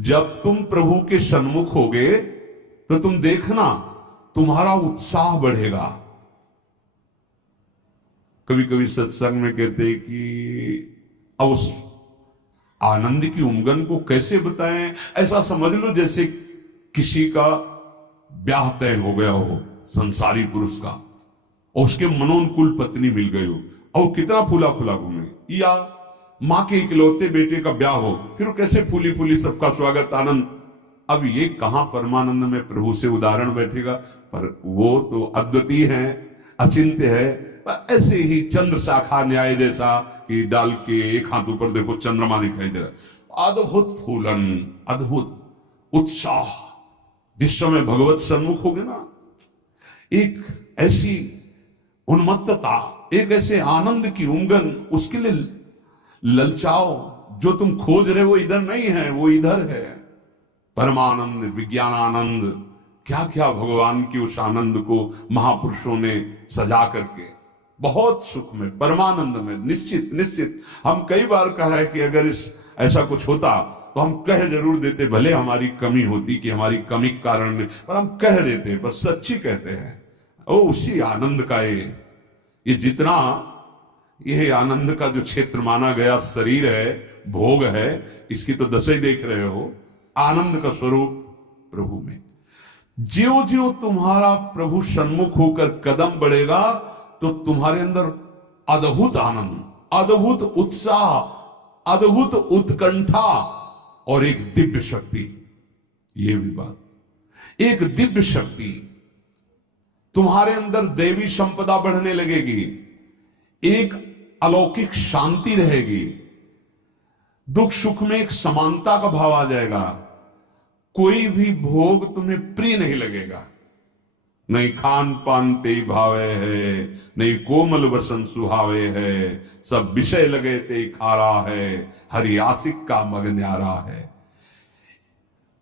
जब तुम प्रभु के सन्मुख होगे तो तुम देखना तुम्हारा उत्साह बढ़ेगा। कभी कभी सत्संग में कहते हैं कि अब उस आनंद की उमंग को कैसे बताएं। ऐसा समझ लो जैसे किसी का ब्याह तय हो गया हो संसारी पुरुष का, और उसके मनोनुकूल पत्नी मिल गई हो, और कितना फूला फूला घूमे। या माँ के इकलौते बेटे का ब्याह हो, फिर वो कैसे फूली फूली सबका स्वागत आनंद। अब ये कहां परमानंद में प्रभु से उदाहरण बैठेगा, पर वो तो अद्वितीय है, अचिंत्य है। ऐसे ही चंद्र शाखा न्याय जैसा कि डाल के एक हाथ ऊपर देखो चंद्रमा दिखाई दे रहा, अद्भुत फूलन, अद्भुत उत्साह। जिस समय भगवत सन्मुख होगे ना, एक ऐसी उन्मत्तता, एक ऐसे आनंद की उमंग, उसके लिए ललचाओ। जो तुम खोज रहे वो इधर नहीं है, वो इधर है। परमानंद, विज्ञानानंद, क्या क्या भगवान की उस आनंद को महापुरुषों ने सजा करके बहुत सुख में, परमानंद में। निश्चित निश्चित हम कई बार कहा है कि अगर ऐसा कुछ होता तो हम कह जरूर देते, भले हमारी कमी होती कि हमारी कमी के कारण, पर हम कह देते, बस सच्ची कहते हैं। ओ उसी आनंद का ये जितना ये आनंद का जो क्षेत्र माना गया शरीर है, भोग है, इसकी तो दशा देख रहे हो। आनंद का स्वरूप प्रभु में। ज्यो ज्यो तुम्हारा प्रभु सन्मुख होकर कदम बढ़ेगा तो तुम्हारे अंदर अद्भुत आनंद, अद्भुत उत्साह, अद्भुत उत्कंठा और एक दिव्य शक्ति। ये भी बात, एक दिव्य शक्ति तुम्हारे अंदर, देवी संपदा बढ़ने लगेगी, एक अलौकिक शांति रहेगी, दुख सुख में एक समानता का भाव आ जाएगा। कोई भी भोग तुम्हें प्रिय नहीं लगेगा। नहीं खान पान ते भावे है, नहीं कोमल वसन सुहावे है, सब विषय लगे ते खारा है, हरि आशिक का मग न्यारा है।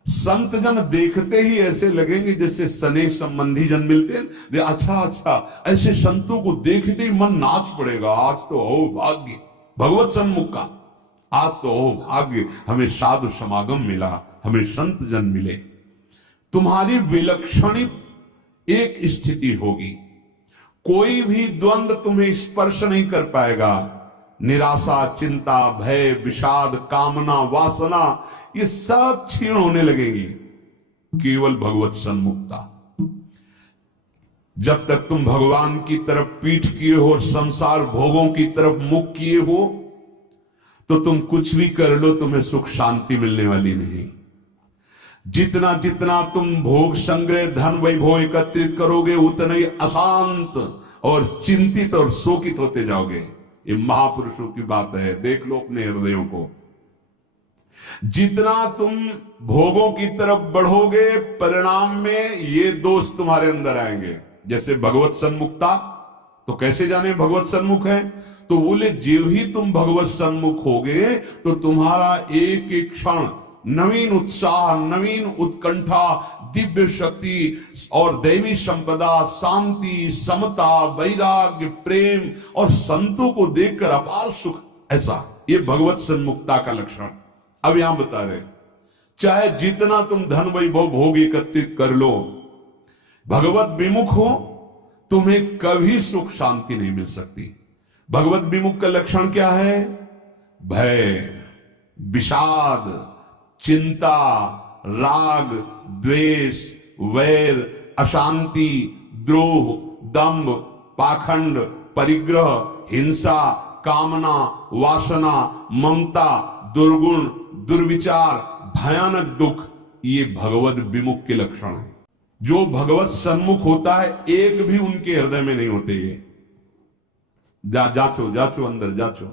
संत जन देखते ही ऐसे लगेंगे जैसे सने संबंधी जन मिलते हैं। अच्छा अच्छा, ऐसे संतों को देखते ही मन नाच पड़ेगा। आज तो हो भाग्य भगवत सन्मुख का, आज तो हो भाग्य, हमें साधु समागम मिला, हमें संत जन मिले। तुम्हारी विलक्षण एक स्थिति होगी, कोई भी द्वंद्व तुम्हें स्पर्श नहीं कर पाएगा। निराशा, चिंता, भय, विषाद, कामना, वासना, ये सब क्षीण होने लगेगी। केवल भगवत सन्मुखता। जब तक तुम भगवान की तरफ पीठ किए हो और संसार भोगों की तरफ मुख किए हो, तो तुम कुछ भी कर लो, तुम्हें सुख शांति मिलने वाली नहीं। जितना जितना तुम भोग संग्रह, धन वैभव एकत्रित करोगे, उतना ही अशांत और चिंतित और शोकित होते जाओगे। ये महापुरुषों की बात है, देख लो अपने हृदयों को। जितना तुम भोगों की तरफ बढ़ोगे, परिणाम में ये दोष तुम्हारे अंदर आएंगे। जैसे भगवत सन्मुखता, तो कैसे जाने भगवत सन्मुख है? तो बोले जीव ही तुम भगवत सन्मुख होगे तो तुम्हारा एक एक क्षण नवीन उत्साह, नवीन उत्कंठा, दिव्य शक्ति और दैवी संपदा, शांति, समता, वैराग्य, प्रेम और संतों को देखकर अपार सुख। ऐसा ये भगवत सन्मुखता का लक्षण। अब यहां बता रहे, चाहे जितना तुम धन वैभव भोग एकत्रित कर लो, भगवत विमुख हो, तुम्हें कभी सुख शांति नहीं मिल सकती। भगवत विमुख का लक्षण क्या है? भय, विषाद, चिंता, राग, द्वेष, वैर, अशांति, द्रोह, दंभ, पाखंड, परिग्रह, हिंसा, कामना, वासना, ममता, दुर्गुण, दुर्विचार, भयानक दुख, ये भगवत विमुख के लक्षण है। जो भगवत सन्मुख होता है, एक भी उनके हृदय में नहीं होते। ये जाचो जाचो, अंदर जाचो।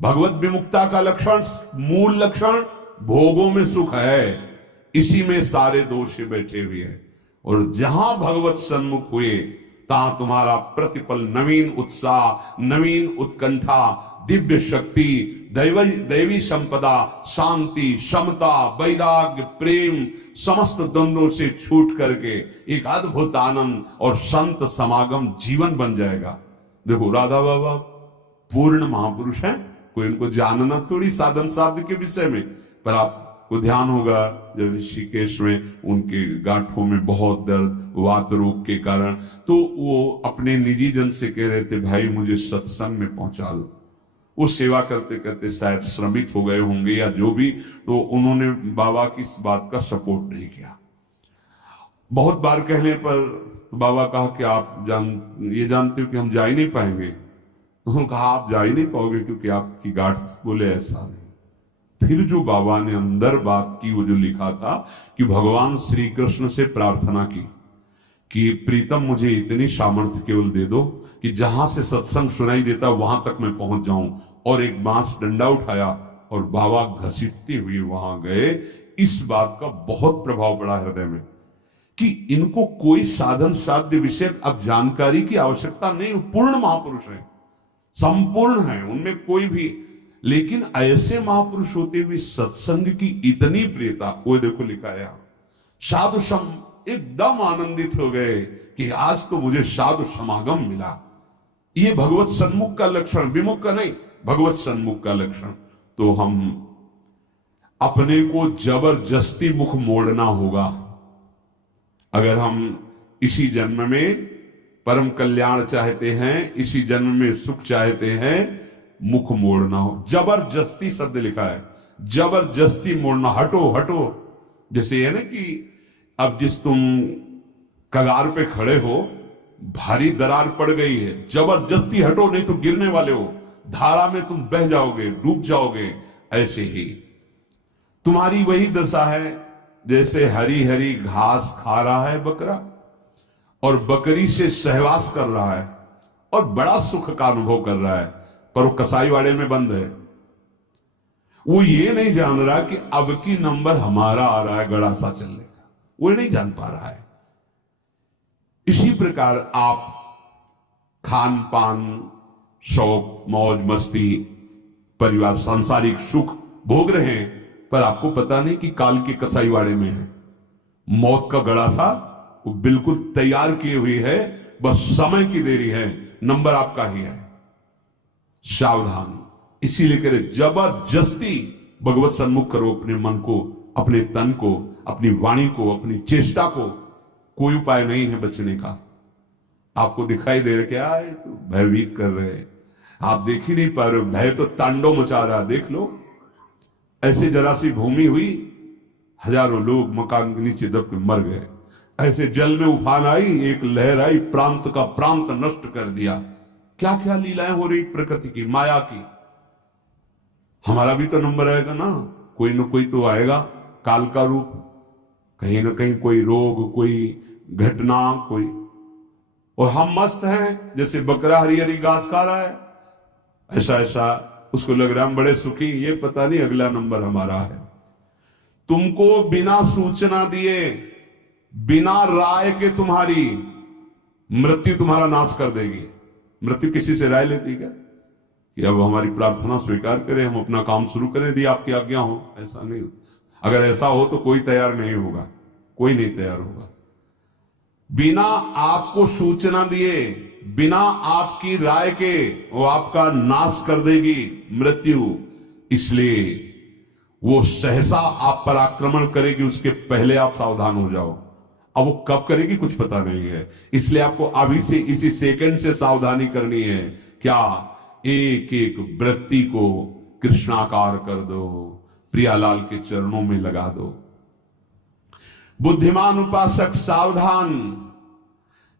भगवत विमुक्ता का लक्षण, मूल लक्षण, भोगों में सुख है, इसी में सारे दोष बैठे हुए हैं। और जहां भगवत सन्मुख हुए, तहां तुम्हारा प्रतिपल नवीन उत्साह, नवीन उत्कंठा, दिव्य शक्ति, दैवी संपदा, शांति, समता, वैराग्य, प्रेम, समस्त द्वंद्वों से छूट करके एक अद्भुत आनंद और संत समागम जीवन बन जाएगा। देखो राधा बाबा पूर्ण महापुरुष हैं, कोई उनको जानना थोड़ी साधन साध्य के विषय में, पर आप को ध्यान होगा जब ऋषिकेश में उनके गांठों में बहुत दर्द वात रोग के कारण, तो वो अपने निजी जन से कह रहे थे भाई मुझे सत्संग में पहुंचा दो। वो सेवा करते करते शायद श्रमित हो गए होंगे या जो भी, तो उन्होंने बाबा की इस बात का सपोर्ट नहीं किया। बहुत बार कहने पर बाबा कहा कि आप ये जानते हो कि हम जा ही नहीं पाएंगे। उन्होंने कहा आप जा ही नहीं पाओगे क्योंकि आपकी गांठ, बोले ऐसा नहीं। फिर जो बाबा ने अंदर बात की, वो जो लिखा था कि भगवान श्री कृष्ण से प्रार्थना की कि प्रीतम मुझे इतनी सामर्थ्य केवल दे दो कि जहां से सत्संग सुनाई देता वहां तक मैं पहुंच जाऊं, और एक बांस डंडा उठाया और बाबा घसीटते हुए वहां गए। इस बात का बहुत प्रभाव पड़ा हृदय में कि इनको कोई साधन साध्य विषय अब जानकारी की आवश्यकता नहीं, पूर्ण महापुरुष है, संपूर्ण है, उनमें कोई भी, लेकिन ऐसे महापुरुष होते हुए सत्संग की इतनी प्रियता। वो देखो लिखा है साधु सम, एकदम आनंदित हो गए कि आज तो मुझे साधु समागम मिला। ये भगवत सन्मुख का लक्षण, विमुख का नहीं, भगवत सन्मुख का लक्षण। तो हम अपने को जबरदस्ती मुख मोड़ना होगा। अगर हम इसी जन्म में परम कल्याण चाहते हैं, इसी जन्म में सुख चाहते हैं, मुख मोड़ना हो। जबरदस्ती शब्द लिखा है, जबरदस्ती मोड़ना, हटो हटो। जैसे ये ना कि अब जिस तुम कगार पे खड़े हो, भारी दरार पड़ गई है, जबरदस्ती हटो नहीं तो गिरने वाले हो, धारा में तुम बह जाओगे, डूब जाओगे। ऐसे ही तुम्हारी वही दशा है जैसे हरी हरी घास खा रहा है बकरा और बकरी से सहवास कर रहा है और बड़ा सुख का अनुभव कर रहा है, पर वो कसाईवाड़े में बंद है। वो ये नहीं जान रहा कि अब की नंबर हमारा आ रहा है गड़ा सा चलने का, वो नहीं जान पा रहा है। इसी प्रकार आप खान पान, शौक, मौज मस्ती, परिवार, सांसारिक सुख भोग रहे हैं, पर आपको पता नहीं कि काल के कसाईवाड़े में है। मौत का गड़ा सा वो बिल्कुल तैयार किए हुई है, बस समय की देरी है, नंबर आपका ही है। सावधान। इसीलिए कह रहे जबरदस्ती भगवत सन्मुख करो अपने मन को, अपने तन को, अपनी वाणी को, अपनी चेष्टा को। कोई उपाय नहीं है बचने का। आपको दिखाई दे रहा क्या है, तो भयभीत कर रहे हैं, आप देख ही नहीं पा रहे, भय तो तांडव मचा रहा। देख लो ऐसे जरा सी भूमि हुई, हजारों लोग मकान के नीचे दब के मर गए। ऐसे जल में उफान आई, एक लहर आई, प्रांत का प्रांत नष्ट कर दिया। क्या क्या लीलाएं हो रही प्रकृति की, माया की। हमारा भी तो नंबर आएगा ना, कोई न कोई तो आएगा, काल का रूप, कहीं ना कहीं कोई रोग, कोई घटना, कोई, और हम मस्त हैं जैसे बकरा हरी हरी घास खा रहा है, ऐसा ऐसा उसको लग रहा है हम बड़े सुखी, ये पता नहीं अगला नंबर हमारा है। तुमको बिना सूचना दिए, बिना राय के तुम्हारी मृत्यु तुम्हारा नाश कर देगी। मृत्यु किसी से राय लेती क्या कि अब हमारी प्रार्थना स्वीकार करें, हम अपना काम शुरू करें, यदि आपकी आज्ञा हो? ऐसा नहीं। अगर ऐसा हो तो कोई तैयार नहीं होगा, कोई नहीं तैयार होगा। बिना आपको सूचना दिए, बिना आपकी राय के वो आपका नाश कर देगी मृत्यु। इसलिए वो सहसा आप पर आक्रमण करेगी, उसके पहले आप सावधान हो जाओ। अब वो कब करेगी कुछ पता नहीं है, इसलिए आपको अभी से इसी सेकंड से सावधानी करनी है। क्या? एक एक वृत्ति को कृष्णाकार कर दो, प्रियालाल के चरणों में लगा दो। बुद्धिमान उपासक सावधान,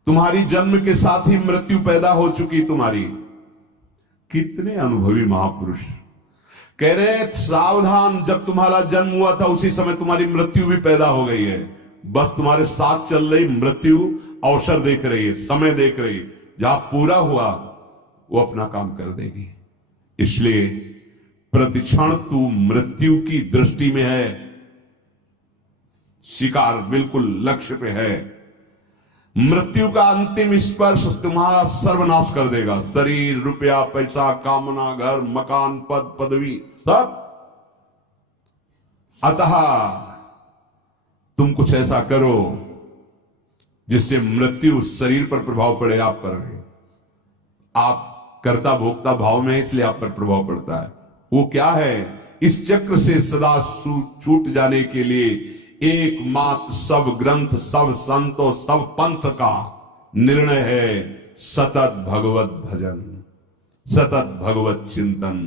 तुम्हारी जन्म के साथ ही मृत्यु पैदा हो चुकी तुम्हारी। कितने अनुभवी महापुरुष कह रहे सावधान, जब तुम्हारा जन्म हुआ था उसी समय तुम्हारी मृत्यु भी पैदा हो गई है। बस तुम्हारे साथ चल रही मृत्यु अवसर देख रही है, समय देख रही है, जहां पूरा हुआ वो अपना काम कर देगी। इसलिए प्रतिक्षण तू मृत्यु की दृष्टि में है, शिकार बिल्कुल लक्ष्य पे है। मृत्यु का अंतिम स्पर्श तुम्हारा सर्वनाश कर देगा। शरीर, रुपया, पैसा, कामना, घर, मकान, पद, पदवी, सब। अतः तुम कुछ ऐसा करो जिससे मृत्यु शरीर पर प्रभाव पड़े, आप पर नहीं। आप कर्ता भोक्ता भाव में, इसलिए आप पर प्रभाव पड़ता है। वो क्या है? इस चक्र से सदा छूट जाने के लिए एकमात्र सब ग्रंथ, सब संतों, सब पंथ का निर्णय है सतत भगवत भजन, सतत भगवत चिंतन,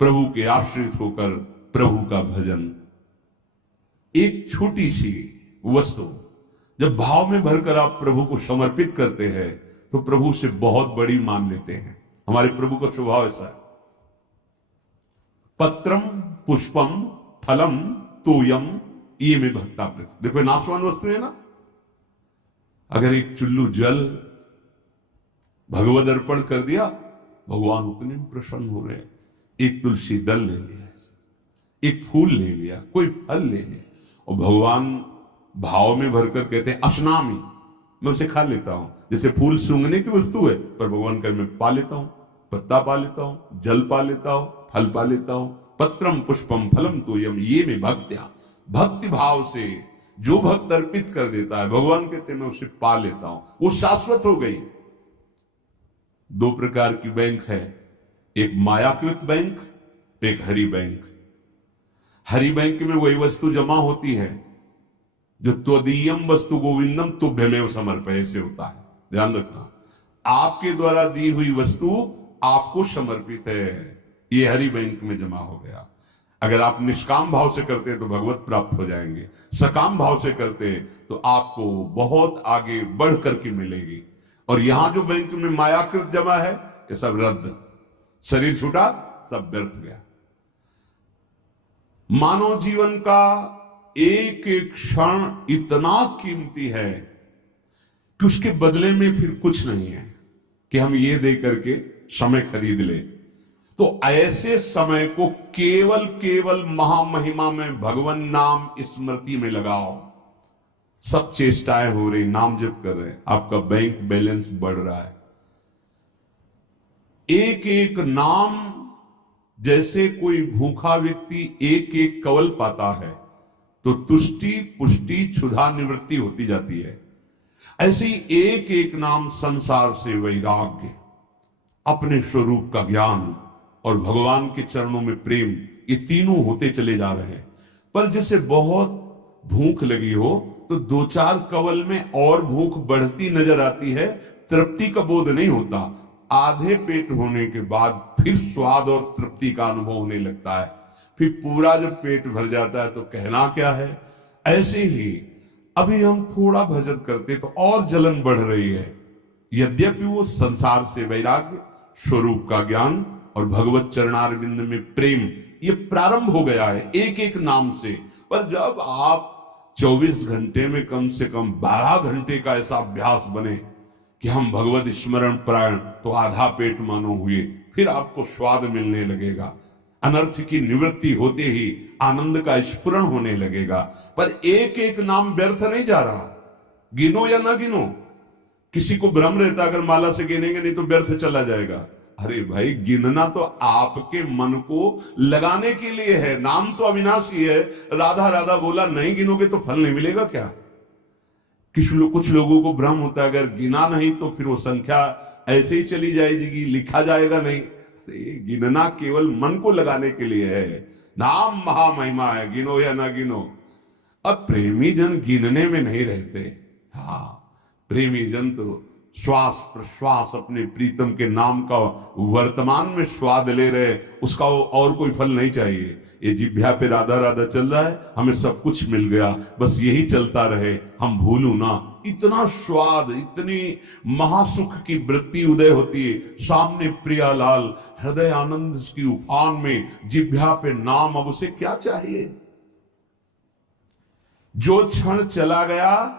प्रभु के आश्रित होकर प्रभु का भजन। एक छोटी सी वस्तु जब भाव में भरकर आप प्रभु को समर्पित करते हैं तो प्रभु से बहुत बड़ी मान लेते हैं। हमारे प्रभु का स्वभाव ऐसा है। पत्रम पुष्पम फलम तोयम ये में भक्ता प्रति। देखो नाशवान वस्तु है ना। अगर एक चुल्लू जल भगवद अर्पण कर दिया, भगवान उतने में प्रसन्न हो रहे हैं। एक तुलसी दल ले लिया, एक फूल ले लिया, कोई फल ले लिया, और भगवान भाव में भरकर कहते हैं अशनामी, मैं उसे खा लेता हूं। जैसे फूल सूंघने की वस्तु है, पर भगवान कर मैं पा लेता हूं, पत्ता पा लेता हूं, जल पा लेता हूं, फल पा लेता हूं। पत्रम पुष्पम फलम तोयम ये में भक्त्या, भक्ति भाव से जो भक्त अर्पित कर देता है, भगवान कहते हैं मैं उसे पा लेता हूं, वो शाश्वत हो गई। दो प्रकार की बैंक है, एक मायाकृत बैंक, एक हरि बैंक। हरि बैंक में वही वस्तु जमा होती है जो त्वदीयम वस्तु गोविंदम तुभ्यमेव समर्पय से होता है। ध्यान रखना, आपके द्वारा दी हुई वस्तु आपको समर्पित है, ये हरि बैंक में जमा हो गया। अगर आप निष्काम भाव से करते तो भगवत प्राप्त हो जाएंगे, सकाम भाव से करते तो आपको बहुत आगे बढ़ करके मिलेगी। और यहां जो बैंक में मायाकृत जमा है ये सब रद्द, शरीर छूटा, सब व्यर्थ गया। मानव जीवन का एक एक क्षण इतना कीमती है कि उसके बदले में फिर कुछ नहीं है कि हम ये दे करके समय खरीद ले। तो ऐसे समय को केवल केवल महामहिमा में भगवान नाम स्मृति में लगाओ। सब चेष्टाएं हो रही, नाम जप कर रहे, आपका बैंक बैलेंस बढ़ रहा है। एक एक नाम, जैसे कोई भूखा व्यक्ति एक एक कवल पाता है तो तुष्टि पुष्टि क्षुधा निवृत्ति होती जाती है, ऐसे ही एक एक नाम संसार से वैराग्य, अपने स्वरूप का ज्ञान और भगवान के चरणों में प्रेम, ये तीनों होते चले जा रहे हैं। पर जैसे बहुत भूख लगी हो तो दो चार कवल में और भूख बढ़ती नजर आती है, तृप्ति का बोध नहीं होता। आधे पेट होने के बाद फिर स्वाद और तृप्ति का अनुभव होने लगता है, फिर पूरा जब पेट भर जाता है तो कहना क्या है। ऐसे ही अभी हम थोड़ा भजन करते तो और जलन बढ़ रही है, यद्यपि वो संसार से वैराग्य, स्वरूप का ज्ञान और भगवत चरणारविंद में प्रेम ये प्रारंभ हो गया है एक एक नाम से। पर जब आप 24 घंटे में कम से कम 12 घंटे का ऐसा अभ्यास बने कि हम भगवत स्मरण प्राण, तो आधा पेट मानो हुए, फिर आपको स्वाद मिलने लगेगा, अनर्थ की निवृत्ति होते ही आनंद का स्फुरण होने लगेगा। पर एक एक नाम व्यर्थ नहीं जा रहा, गिनो या ना गिनो। किसी को भ्रम रहता अगर माला से गिनेंगे नहीं तो व्यर्थ चला जाएगा। अरे भाई, गिनना तो आपके मन को लगाने के लिए है, नाम तो अविनाशी है। राधा राधा बोला, नहीं गिनोगे तो फल नहीं मिलेगा क्या? कुछ लोगों को भ्रम होता है अगर गिना नहीं तो फिर वो संख्या ऐसे ही चली जाएगी, लिखा जाएगा नहीं। गिनना केवल मन को लगाने के लिए है, नाम महामहिमा है, गिनो या ना गिनो। अब प्रेमी जन गिनने में नहीं रहते। हाँ, प्रेमी जन तो श्वास प्रश्वास अपने प्रीतम के नाम का वर्तमान में स्वाद ले रहे, उसका और कोई फल नहीं चाहिए। ये जिह्वा पे राधा राधा चल रहा है, हमें सब कुछ मिल गया, बस यही चलता रहे, हम भूलू ना। इतना स्वाद, इतनी महासुख की वृत्ति उदय होती है, सामने प्रियालाल हृदय आनंद की उफान में, जिह्वा पे नाम, अब उसे क्या चाहिए? जो क्षण चला गया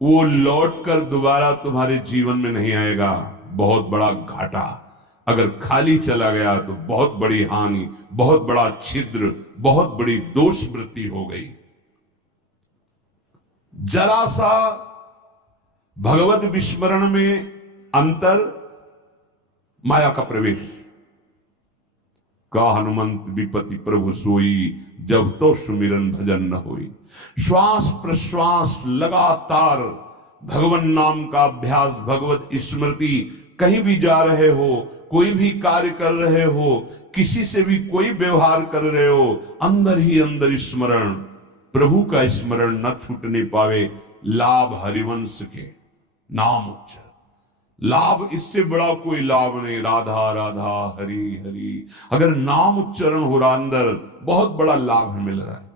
वो लौटकर दोबारा तुम्हारे जीवन में नहीं आएगा, बहुत बड़ा घाटा। अगर खाली चला गया तो बहुत बड़ी हानि, बहुत बड़ा छिद्र, बहुत बड़ी दोष वृत्ति हो गई। जरा सा भगवत विस्मरण में अंतर, माया का प्रवेश। का हनुमंत विपति प्रभु सोई, जब तो सुमिरन भजन न होई। श्वास प्रश्वास लगातार भगवान नाम का अभ्यास, भगवत स्मृति कहीं भी जा रहे हो, कोई भी कार्य कर रहे हो, किसी से भी कोई व्यवहार कर रहे हो, अंदर ही अंदर स्मरण, प्रभु का स्मरण न छूटने पावे। लाभ हरिवंश के नाम उच्चारण, लाभ इससे बड़ा कोई लाभ नहीं। राधा राधा हरि हरि, अगर नाम उच्चारण हो रहा अंदर, बहुत बड़ा लाभ मिल रहा है।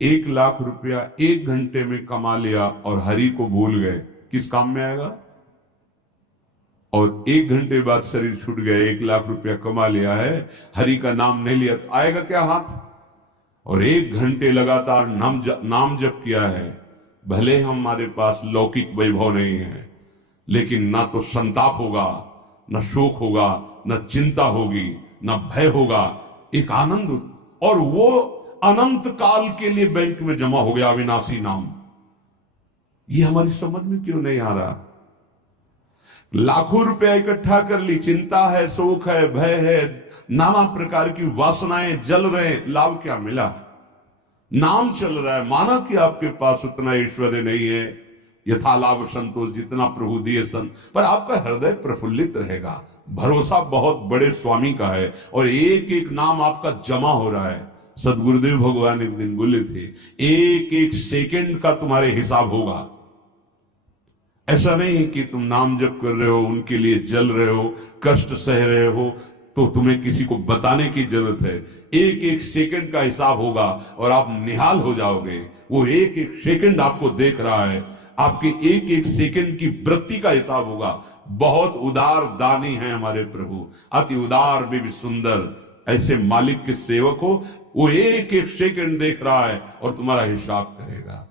1 लाख रुपया 1 घंटे में कमा लिया और हरि को भूल गए, किस काम में आएगा? और 1 घंटे बाद शरीर छूट गया, 1 लाख रुपया कमा लिया है, हरि का नाम नहीं लिया, आएगा क्या हाथ? और 1 घंटे लगातार नाम जप किया है, भले हमारे पास लौकिक वैभव नहीं है, लेकिन ना तो संताप होगा, न शोक होगा, न चिंता होगी, न भय होगा, एक आनंद, और वो अनंत काल के लिए बैंक में जमा हो गया अविनाशी नाम। ये हमारी समझ में क्यों नहीं आ रहा? लाखों रुपया इकट्ठा कर ली, चिंता है, शोक है, भय है, नाना प्रकार की वासनाएं जल रहे, लाभ क्या मिला? नाम चल रहा है, माना कि आपके पास उतना ऐश्वर्य नहीं है, यथा लाभ संतोष जितना प्रभु दिए सन, पर आपका हृदय प्रफुल्लित रहेगा, भरोसा बहुत बड़े स्वामी का है, और एक एक नाम आपका जमा हो रहा है। सदगुरुदेव भगवान एक दिन बोले थे, एक एक सेकंड का तुम्हारे हिसाब होगा। ऐसा नहीं कि तुम नाम जप कर रहे हो, उनके लिए जल रहे हो, कष्ट सह रहे हो, तो तुम्हें किसी को बताने की जरूरत है। एक एक सेकंड का हिसाब होगा और आप निहाल हो जाओगे। वो एक एक सेकंड आपको देख रहा है, आपके एक एक सेकंड की वृत्ति का हिसाब होगा। बहुत उदार दानी है हमारे प्रभु, अति उदार भी सुंदर। ऐसे मालिक के सेवक हो, वो एक एक सेकंड देख रहा है और तुम्हारा हिसाब करेगा।